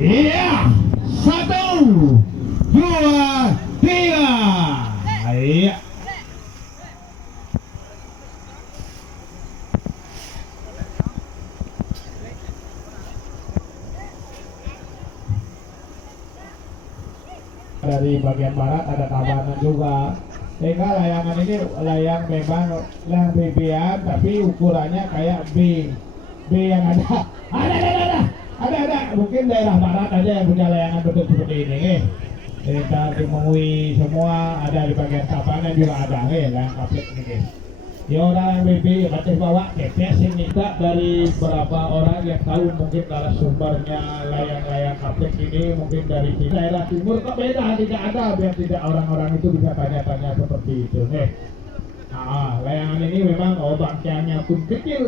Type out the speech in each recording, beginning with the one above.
Iya, 1, 2, 3. Iya. Dari bagian barat ada Tabanan juga, sehingga layangan ini layang memang layang BB-an tapi ukurannya kayak B yang ada mungkin daerah barat aja yang punya layangan bentuk seperti ini kita dimengui semua, ada di bagian Tabanan juga ada layang kaplet ini ya orang BB baca bawa TPS ini tak dari beberapa orang yang tahu mungkin narasumbernya layang-layang kaplet ini mungkin dari daerah timur kok beda, tidak ada, biar tidak orang-orang itu bisa tanya-tanya seperti itu layangan ini memang bangkaiannya pun kecil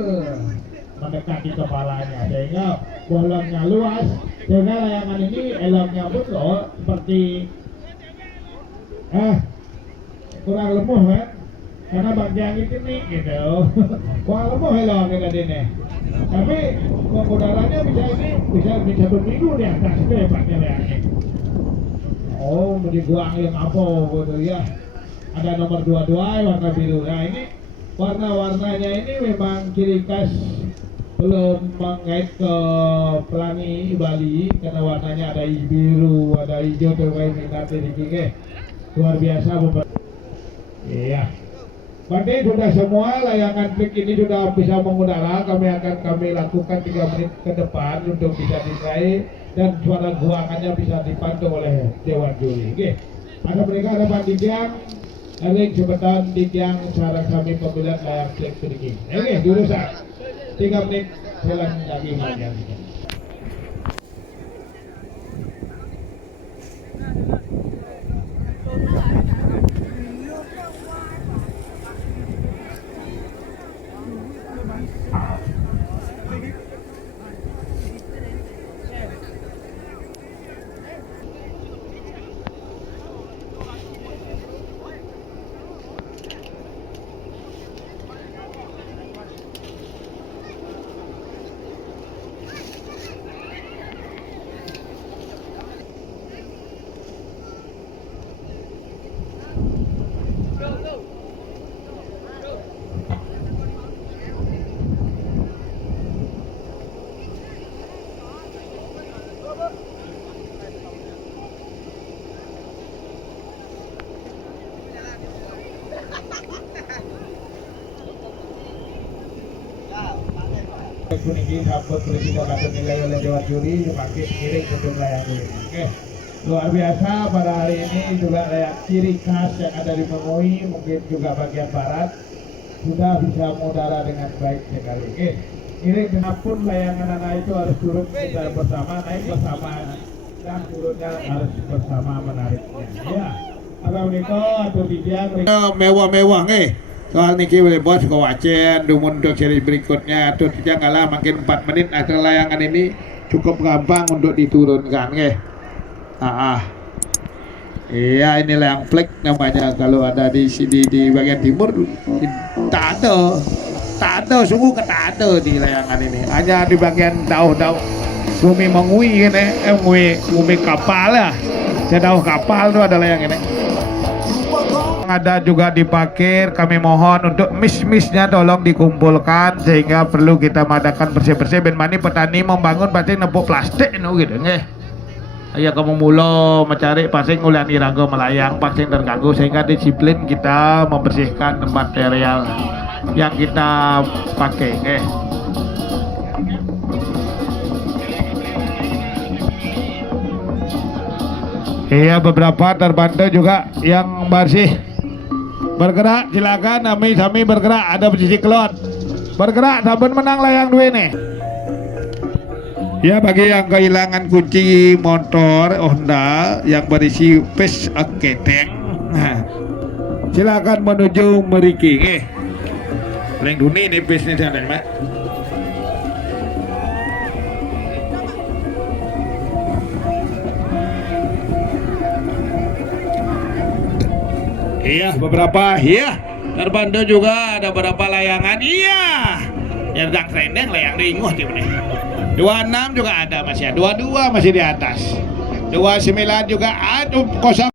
mendekati kepalanya sehingga bolongnya luas, sehingga layangan ini eloknya pun seperti kurang lemah kan, karena bagian itu nih gitu kurang lemah elok kita ini, tapi udaranya bisa berminggu di atas itu hebatnya layangnya. Meniguang yang apa gitu ya, ada nomor 22 warna biru. Nah ini warna-warnanya ini memang ciri khas, belum mengait ke pelangi Bali karena warnanya ada biru, ada hijau tuh kayak minat ini luar biasa iya. Berarti sudah semua layangan trik ini sudah bisa mengudara. Kami lakukan 3 menit ke depan untuk bisa diraih dan suara guangannya bisa dipantau oleh Dewan Juri. Ada mereka ada panitian, ada sebentar di tiang sarang kami pemilihan layang trik trik. Jurusan 3 menit jalan lagi bagian ini. Kuningin sahabat presiden akan nilai oleh Dewan Juri dipakai kiring ke layang ini. Luar biasa pada hari ini juga layang ciri khas yang ada di Mengui, mungkin juga bagian barat sudah bisa mengudara dengan baik sekali. Kiring kenapun layangan anak itu harus turun kita bersama, naik bersama dan turunnya harus bersama menariknya. Ya, abang Niko atau Didian mewah-mewah soal niki boleh bos ke wacen untuk seri berikutnya terus janganlah makin 4 menit agar layangan ini cukup gampang untuk diturunkan iya ini layang flag namanya kalau ada di sini di bagian timur tak ada sungguh tak ada di layangan ini, hanya di bagian daun-daun bumi Mengui ini bumi kapal lah, jauh kapal tuh ada layang ini. Ada juga diparkir, kami mohon untuk mis-misnya tolong dikumpulkan sehingga perlu kita madakan bersih-bersih ben mani petani membangun pasti nepuk plastik gitu ya kamu mulu mencari pasing ulian iranggo melayang pasing terganggu sehingga disiplin kita membersihkan material yang kita pakai iya beberapa terbantu juga yang bersih bergerak silakan sami bergerak, ada posisi kelot bergerak sabun menang layang dua ini ya. Bagi yang kehilangan kunci motor Honda yang berisi pes ketek silakan menuju Meriki leng duni ini pesnya sana mak. Iya, beberapa. Iya, terbantu juga ada beberapa layangan. Iya, yang rendeng layang ringuh tipe nih. 26 juga ada masih. 22 masih di atas. 29 juga aduh kosong.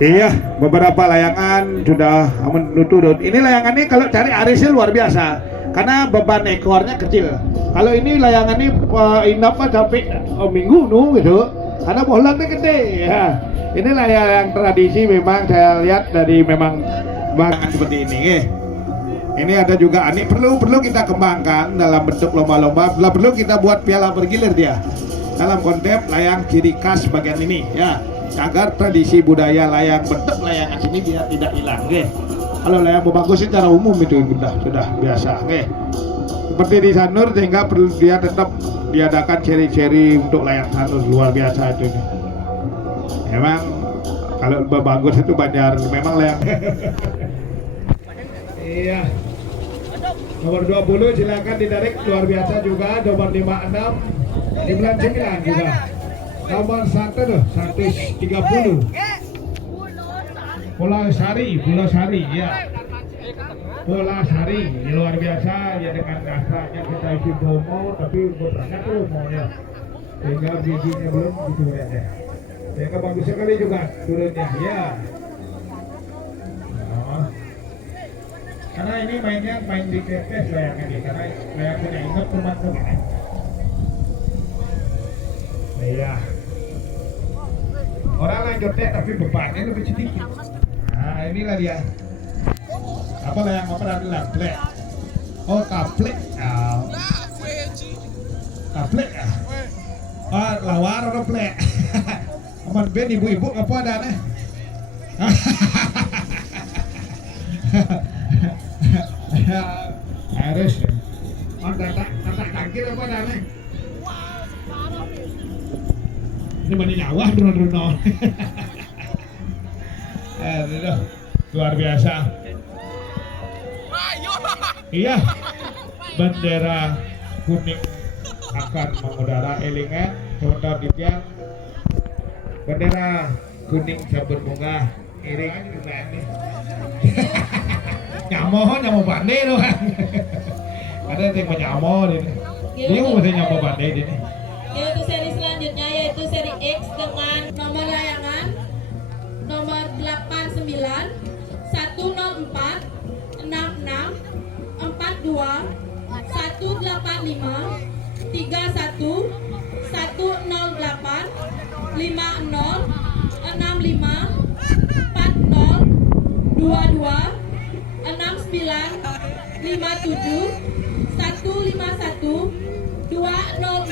Iya, beberapa layangan sudah menurut. Ini layangan ini kalau cari arisnya luar biasa, karena beban ekornya kecil. Kalau ini layangan ini inap sampai minggu gitu, karena bolongnya gede. Ya, ini layang tradisi memang saya lihat dari memang bahangan seperti ini. Ini ada juga ini perlu kita kembangkan dalam bentuk lomba-lomba. Perlu kita buat piala bergilir dia dalam konsep layang ciri khas bagian ini ya. Agar tradisi budaya layang bentuk layangan sini biar tidak hilang, Kalau layang bagus secara umum itu sudah biasa, Seperti di Sanur sehingga perlu dia tetap diadakan seri-seri untuk layang Sanur luar biasa itu. Memang kalau bagus itu banyak, memang layang. Iya. Nomor 20 silakan ditarik luar biasa juga. Nomor 56 di bulan 9 juga. Nomor 1 tuh 130 Pulau Sari ya. Pulau Sari luar biasa ya, dengan dasarnya kita isi promo tapi berangkat terus maunya sehingga bijinya belum diturunnya sehingga bagus sekali juga turunnya ya. Karena ini main di TPS layangnya nih, karena layangnya ingat teman-teman. Iya. Orang lain jotek tapi bebannya lebih sedikit. Nah inilah dia. Apa layang apa adalah plek. Oh kaplek. Kaplek ya. Ah lawar atau plek. Aman ben ibu-ibu apa ada nih? Harus. Oh tak kangkir apa ada nih? Ini mana nyawa drone. Luar biasa. Iya, bendera kuning akan mengudara elingan honor di tiang. Bendera kuning sabun bunga iring juga ini. Nyamo bandai loh kan. Ada yang mau nyamo ini. Dia mau nyamo bandai ini. Untuk seri selanjutnya yaitu seri X dengan nomor layangan nomor 89 104 66 42 185 31 108 50 65 40 22 69 57 151 200